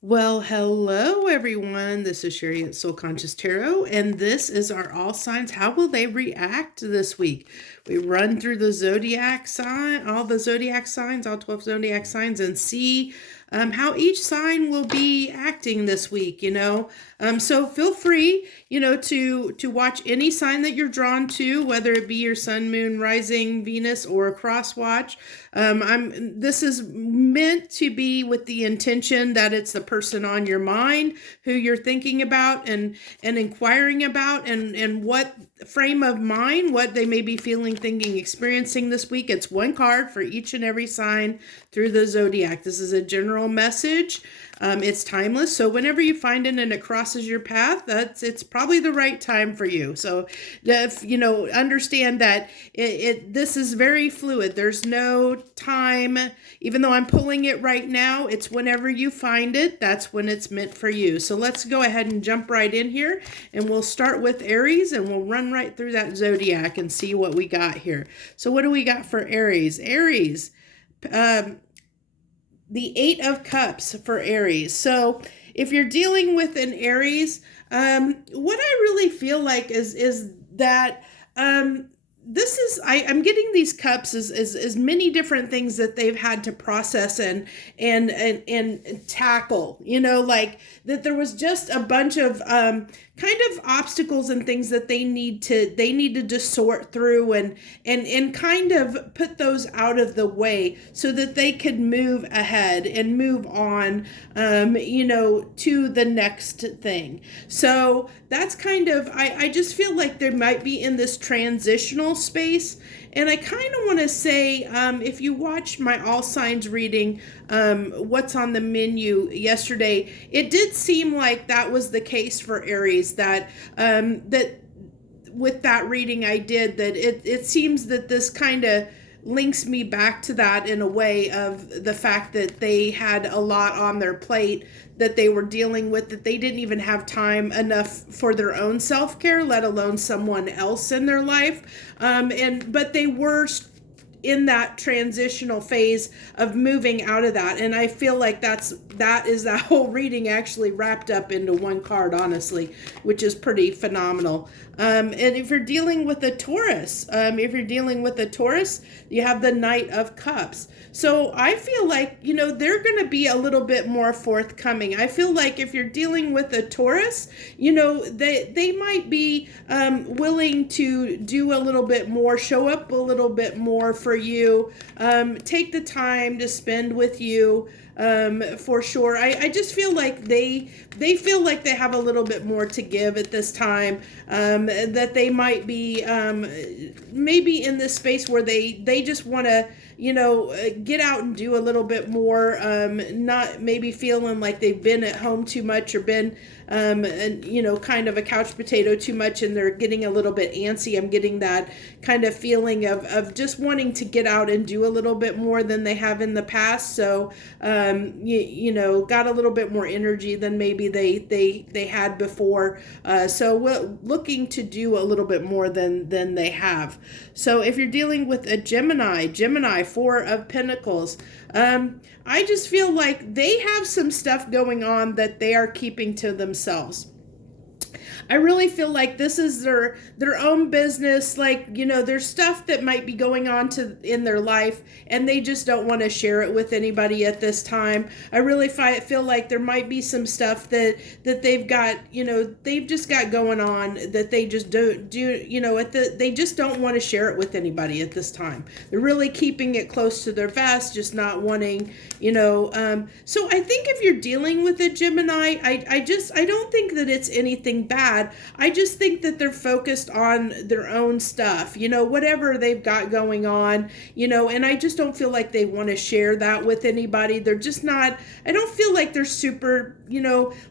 Well, hello everyone. This is Sherry at Soul Conscious Tarot, and this is our all signs. How will they react this week? We run through the zodiac sign, all the zodiac signs, all 12 zodiac signs, and see how each sign will be acting this week. So feel free, to watch any sign that you're drawn to, whether it be your sun, moon, rising, Venus, or a cross watch. This is meant to be with the intention that it's the person on your mind who you're thinking about and inquiring about, and what frame of mind, what they may be feeling, thinking, experiencing this week. It's one card for each and every sign through the zodiac. This is a general message. It's timeless, so whenever you find it and it crosses your path, it's probably the right time for you. So, if understand that this is very fluid. There's no time. Even though I'm pulling it right now, it's whenever you find it. That's when it's meant for you. So let's go ahead and jump right in here, and we'll start with Aries, and we'll run right through that zodiac and see what we got here. So what do we got for Aries? Aries. The Eight of Cups for Aries. So if you're dealing with an Aries, what I really feel like is that this is I'm getting these cups as many different things that they've had to process and tackle. Like that there was just a bunch of kind of obstacles and things that they needed to sort through and kind of put those out of the way so that they could move ahead and move on, to the next thing. So that's kind of, I just feel like they might be in this transitional space. And I kind of want to say, if you watch my all signs reading, what's on the menu yesterday, it did seem like that was the case for Aries, that with that reading I did, that it seems that this kind of links me back to that in a way of the fact that they had a lot on their plate that they were dealing with, that they didn't even have time enough for their own self-care, let alone someone else in their life. But they were in that transitional phase of moving out of that. And I feel like that is that whole reading actually wrapped up into one card, honestly, which is pretty phenomenal. And if you're dealing with a Taurus, you have the Knight of Cups. So I feel like, they're going to be a little bit more forthcoming. I feel like if you're dealing with a Taurus, they might be willing to do a little bit more, show up a little bit more for you, take the time to spend with you, for sure. I just feel like they feel like they have a little bit more to give at this time, that they might be maybe in this space where they just want to get out and do a little bit more, not maybe feeling like they've been at home too much or been kind of a couch potato too much, and they're getting a little bit antsy. I'm getting that kind of feeling of just wanting to get out and do a little bit more than they have in the past. So got a little bit more energy than maybe they had before. So we're looking to do a little bit more than they have. So if you're dealing with a Gemini, Four of Pentacles, I just feel like they have some stuff going on that they are keeping to themselves. I really feel like this is their own business. Like, there's stuff that might be going on in their life, and they just don't want to share it with anybody at this time. I really feel like there might be some stuff that they've got, they've just got going on that they just don't do, they just don't want to share it with anybody at this time. They're really keeping it close to their vest, just not wanting, so I think if you're dealing with a Gemini, I don't think that it's anything bad. I just think that they're focused on their own stuff, whatever they've got going on, and I just don't feel like they want to share that with anybody. They're just not, I don't feel like they're super,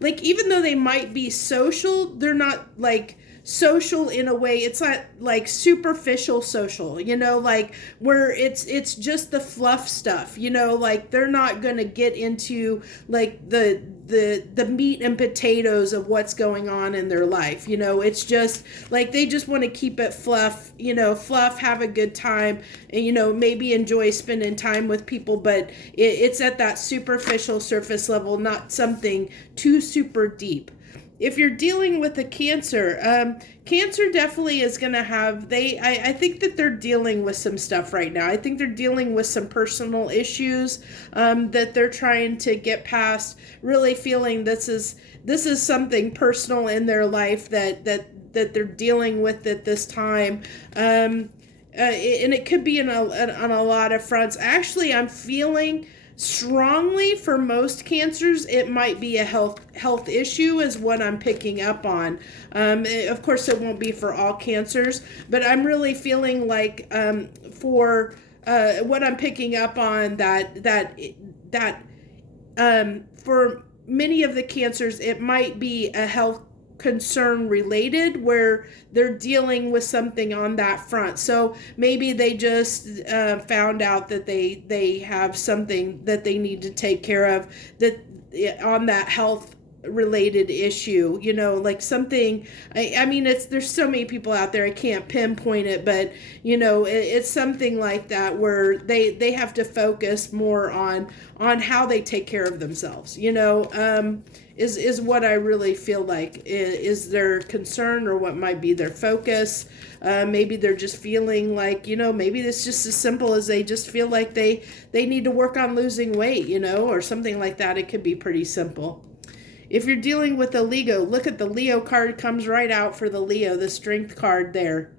like even though they might be social, they're not like social in a way. It's not like superficial social, like where it's just the fluff stuff, like they're not going to get into like the meat and potatoes of what's going on in their life. It's just like they just want to keep it fluff, fluff, have a good time, and maybe enjoy spending time with people, but it's at that superficial surface level, not something too super deep. If you're dealing with a Cancer, Cancer definitely is going to have, I think that they're dealing with some stuff right now. I think they're dealing with some personal issues that they're trying to get past, really feeling this is something personal in their life that they're dealing with at this time. And it could be on a lot of fronts. Actually, I'm feeling strongly for most Cancers it might be a health issue is what I'm picking up on. Of course it won't be for all Cancers, but I'm really feeling like for what I'm picking up on that for many of the Cancers it might be a health concern related where they're dealing with something on that front. So maybe they just found out that they have something that they need to take care of that on that health related issue, like something. I mean, there's so many people out there I can't pinpoint it, but it's something like that where they have to focus more on how they take care of themselves, is what I really feel like is their concern, or what might be their focus. Maybe they're just feeling like, maybe it's just as simple as they just feel like they need to work on losing weight, or something like that. It could be pretty simple. If you're dealing with a Leo, look at the Leo card, comes right out for the Leo, the strength card there.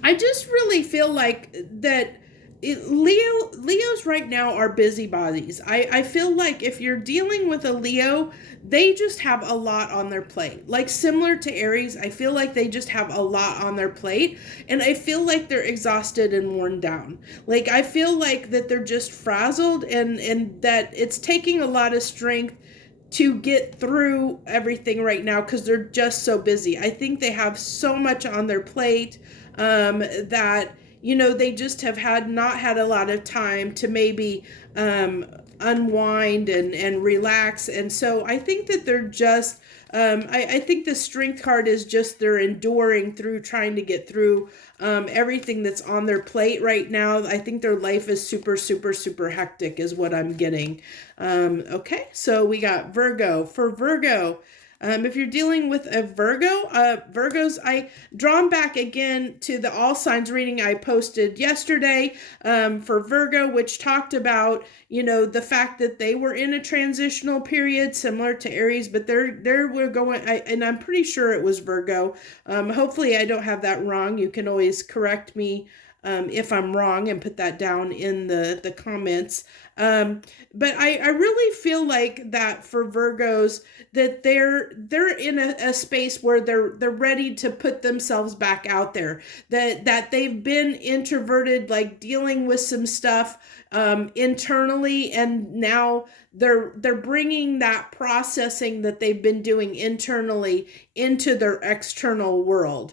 I just really feel like that Leos right now are busybodies. I feel like if you're dealing with a Leo, they just have a lot on their plate. Like similar to Aries, I feel like they just have a lot on their plate, and I feel like they're exhausted and worn down. Like I feel like that they're just frazzled, and that it's taking a lot of strength to get through everything right now because they're just so busy. I think they have so much on their plate that they just have not had a lot of time to maybe unwind and relax. And so I think that they're just I think the strength card is just they're enduring through trying to get through everything that's on their plate right now. I think their life is super, super, super hectic is what I'm getting. Okay, so we got Virgo. For Virgo, if you're dealing with a Virgo, Virgos, I drawn back again to the all signs reading I posted yesterday for Virgo, which talked about, the fact that they were in a transitional period similar to Aries, but we're going, and I'm pretty sure it was Virgo. Hopefully I don't have that wrong. You can always correct me if I'm wrong and put that down in the comments. But I really feel like that for Virgos, that they're in a space where they're ready to put themselves back out there, that they've been introverted, like dealing with some stuff internally, and now they're bringing that processing that they've been doing internally into their external world.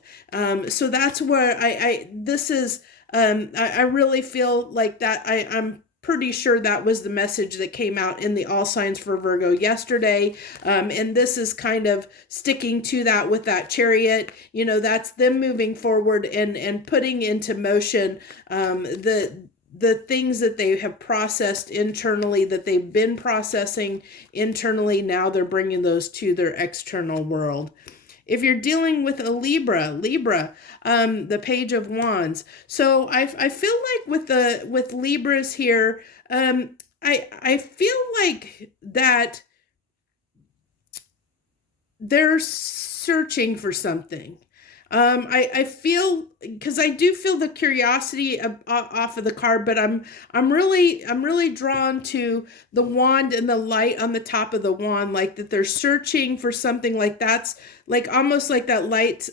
So that's where this is. I really feel like that. I'm pretty sure that was the message that came out in the all signs for Virgo yesterday. And this is kind of sticking to that with that Chariot. That's them moving forward and putting into motion the things that they have processed internally, that they've been processing internally. Now they're bringing those to their external world. If you're dealing with a Libra, the Page of Wands. So I feel like with Libras here, I feel like that they're searching for something. I feel, because I do feel the curiosity off of the card, but I'm really drawn to the wand and the light on the top of the wand, like that they're searching for something, like that's like almost like that light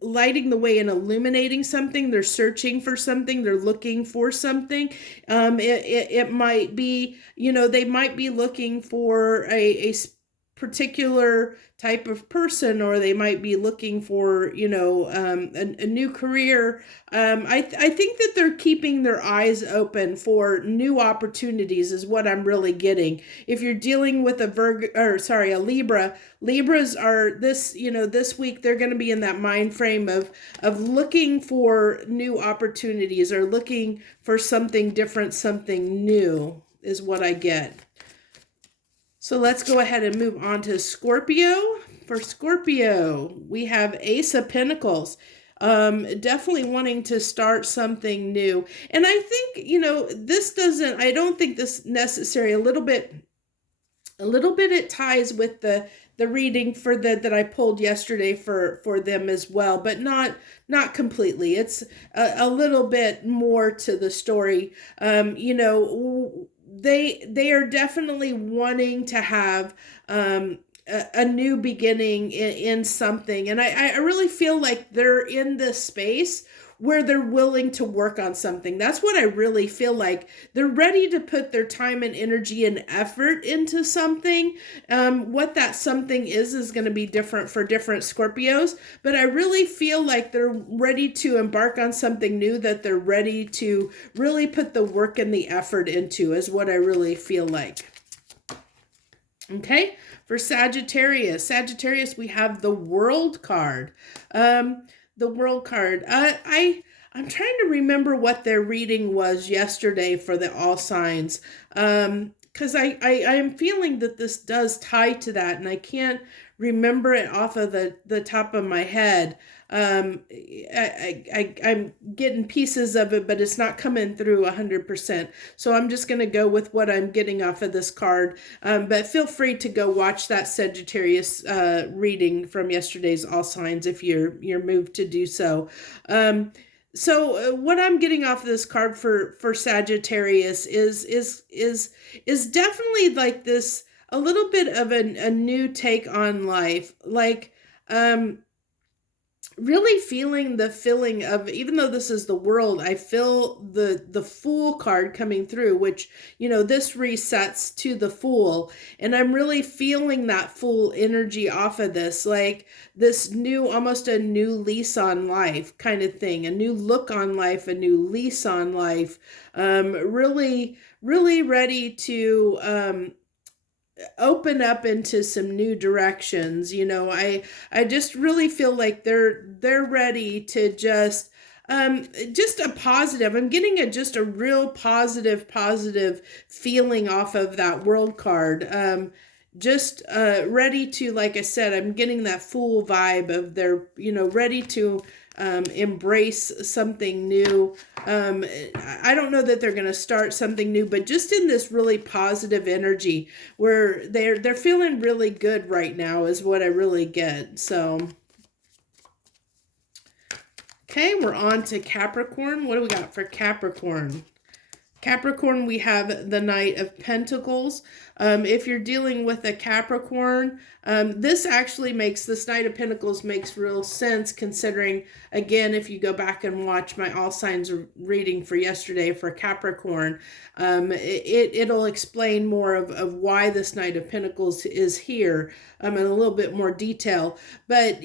lighting the way and illuminating something. They're searching for something. They're looking for something. It might be, they might be looking for a particular type of person, or they might be looking for, a new career. I think that they're keeping their eyes open for new opportunities is what I'm really getting. If you're dealing with a Libra, Libras are this week they're going to be in that mind frame of looking for new opportunities or looking for something different, something new is what I get. So let's go ahead and move on to Scorpio. For Scorpio, we have Ace of Pentacles. Definitely wanting to start something new. And I think, I don't think this necessary, a little bit it ties with the reading that I pulled yesterday for them as well, but not completely. It's a little bit more to the story. They are definitely wanting to have a new beginning in something. And I really feel like they're in this space where they're willing to work on something. That's what I really feel like. They're ready to put their time and energy and effort into something. What that something is going to be different for different Scorpios, but I really feel like they're ready to embark on something new, that they're ready to really put the work and the effort into, is what I really feel like. Okay, for Sagittarius, we have the World card. The World card. I'm trying to remember what their reading was yesterday for the all signs. Because I am feeling that this does tie to that, and I can't remember it off of the top of my head. I'm getting pieces of it, but it's not coming through 100%. So I'm just going to go with what I'm getting off of this card. But feel free to go watch that Sagittarius reading from yesterday's all signs if you're moved to do so. So what I'm getting off of this card for Sagittarius is definitely like this, a little bit of a new take on life. Like, really feeling the feeling of, even though this is the World, I feel the Fool card coming through, which, this resets to the Fool. And I'm really feeling that Fool energy off of this, like this new, almost a new lease on life kind of thing, a new look on life, a new lease on life. Really, really ready to, open up into some new directions. I just really feel like they're ready to just a positive, I'm getting just a real positive feeling off of that World card. Just ready to, like I said, I'm getting that Fool vibe of they're, ready to embrace something new. I don't know that they're going to start something new, but just in this really positive energy where they're feeling really good right now is what I really get. So, okay, we're on to Capricorn. What do we got for Capricorn? Capricorn, we have the Knight of Pentacles. If you're dealing with a Capricorn, this Knight of Pentacles makes real sense, considering, again, if you go back and watch my all signs reading for yesterday for Capricorn, it'll explain more of why this Knight of Pentacles is here in a little bit more detail. But,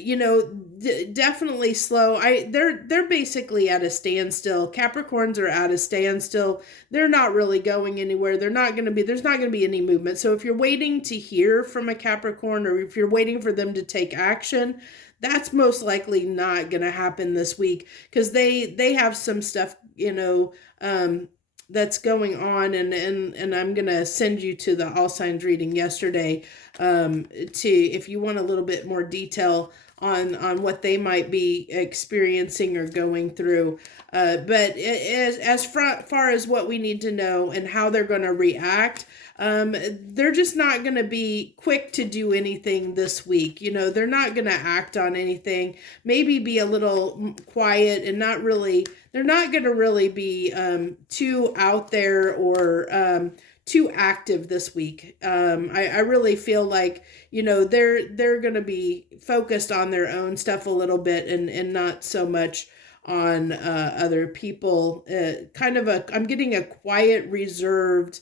definitely slow. They're basically at a standstill. Capricorns are at a standstill. They're not really going anywhere. There's not going to be any movement. So if you're waiting to hear from a Capricorn, or if you're waiting for them to take action, that's most likely not going to happen this week, because they have some stuff, that's going on, and I'm going to send you to the all signs reading yesterday, if you want a little bit more detail on what they might be experiencing or going through. But as far as what we need to know and how they're going to react, they're just not going to be quick to do anything this week. They're not going to act on anything, maybe be a little quiet and they're not going to really be too out there or too active this week. I really feel like, they're going to be focused on their own stuff a little bit and not so much on other people. I'm getting a quiet, reserved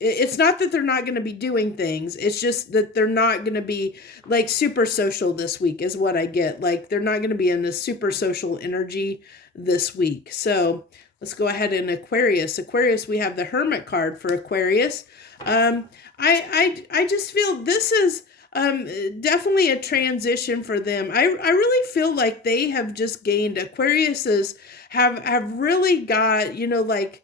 it's not that they're not going to be doing things. It's just that they're not going to be like super social this week is what I get. Like they're not going to be in the super social energy this week. So let's go ahead and Aquarius. Aquarius, we have the Hermit card for Aquarius. I just feel this is definitely a transition for them. I really feel like they have just gained, Aquariuses have really got, like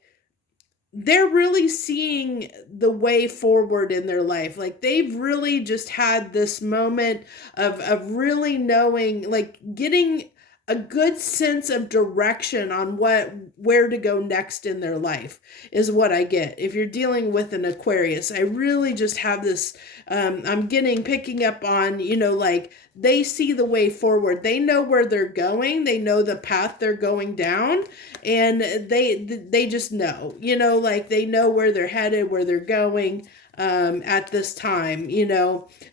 they're really seeing the way forward in their life. Like they've really just had this moment of really knowing, like getting a good sense of direction on where to go next in their life is what I get. If you're dealing with an Aquarius, I really just have this, I'm picking up on, like they see the way forward. They know where they're going. They know the path they're going down, and they just know, like they know where they're headed, where they're going at this time,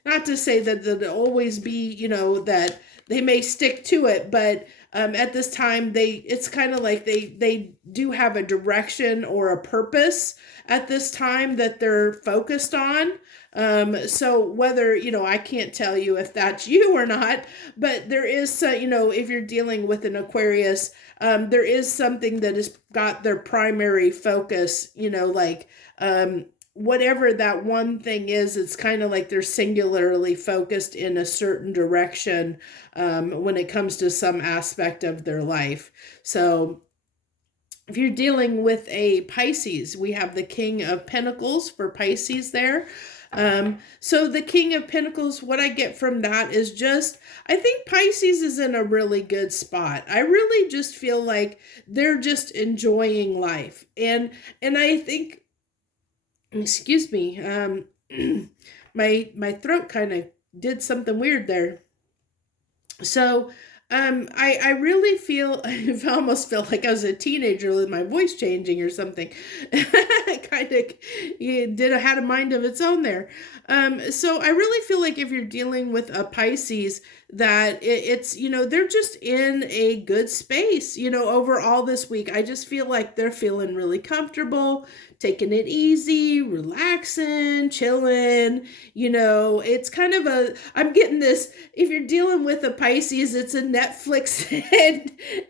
not to say that they'll always be, that they may stick to it, but at this time it's kind of like they do have a direction or a purpose at this time that they're focused on. So whether, I can't tell you if that's you or not, but there is, if you're dealing with an Aquarius, there is something that has got their primary focus, like, whatever that one thing is, it's kind of like they're singularly focused in a certain direction when it comes to some aspect of their life. So if you're dealing with a Pisces, we have the King of Pentacles for Pisces there. So the King of Pentacles, what I get from that is just, I think Pisces is in a really good spot. I really just feel like they're just enjoying life. And I think, excuse me, my throat kind of did something weird there. So I really feel, I almost felt like I was a teenager with my voice changing or something. Kind of had a mind of its own there. So I really feel like if you're dealing with a Pisces, that it's, they're just in a good space, overall this week. I just feel like they're feeling really comfortable, taking it easy, relaxing, chilling, it's kind of I'm getting this, if you're dealing with a Pisces, it's a Netflix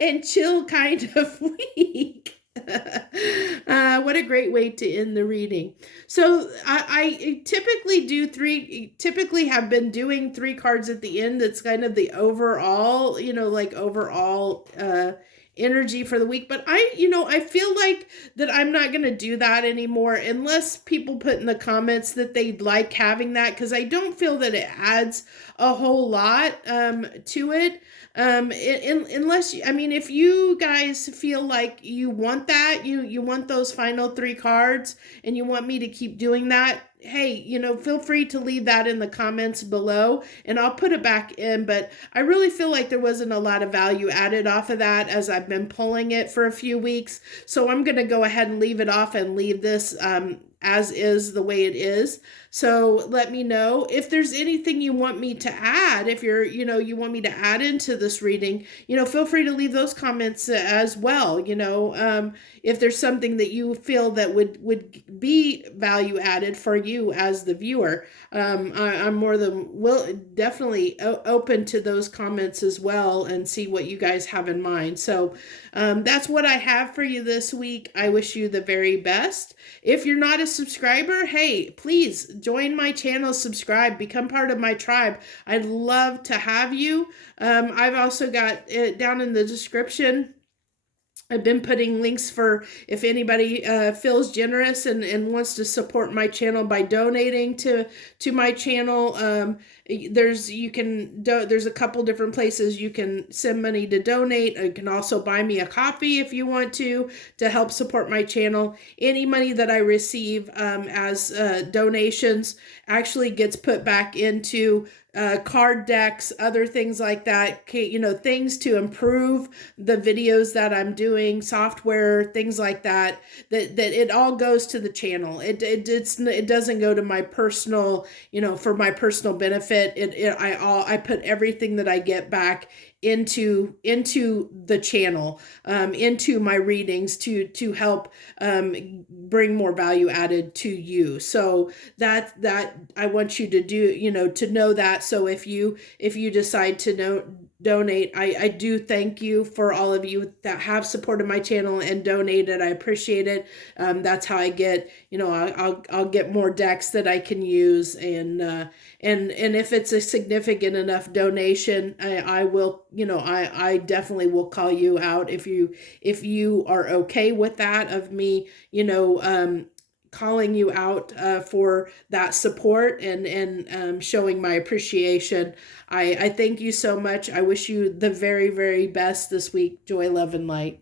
and chill kind of week. What a great way to end the reading. So I typically have been doing 3 cards at the end. That's kind of the overall, overall energy for the week. But I feel like that I'm not going to do that anymore unless people put in the comments that they'd like having that, because I don't feel that it adds a whole lot to it. Unless, if you guys feel like you want that, you want those final 3 cards and you want me to keep doing that, hey, feel free to leave that in the comments below and I'll put it back in. But I really feel like there wasn't a lot of value added off of that as I've been pulling it for a few weeks. So I'm going to go ahead and leave it off and leave this as is the way it is. So let me know if there's anything you want me to add. If you're, you want me to add into this reading, feel free to leave those comments as well. If there's something that you feel that would be value added for you as the viewer, I'm more than definitely open to those comments as well and see what you guys have in mind. So that's what I have for you this week. I wish you the very best. If you're not a subscriber, hey, please join my channel, subscribe, become part of my tribe. I'd love to have you. I've also got it down in the description. I've been putting links for if anybody feels generous and wants to support my channel by donating to my channel. There's a couple different places you can send money to donate. You can also buy me a coffee if you want to help support my channel. Any money that I receive as donations actually gets put back into card decks, other things like that, things to improve the videos that I'm doing, software, things like that it all goes to the channel. It doesn't go to my personal, for my personal benefit. I put everything that I get back into the channel, into my readings to help bring more value added to you. So that I want you to do, to know that. So if you decide to donate, I do thank you for all of you that have supported my channel and donated. I appreciate it. That's how I get, I'll get more decks that I can use, and if it's a significant enough donation, I will, I definitely will call you out if you are okay with that, of me, calling you out for that support, and showing my appreciation. I thank you so much. I wish you the very, very best this week. Joy, love, and light.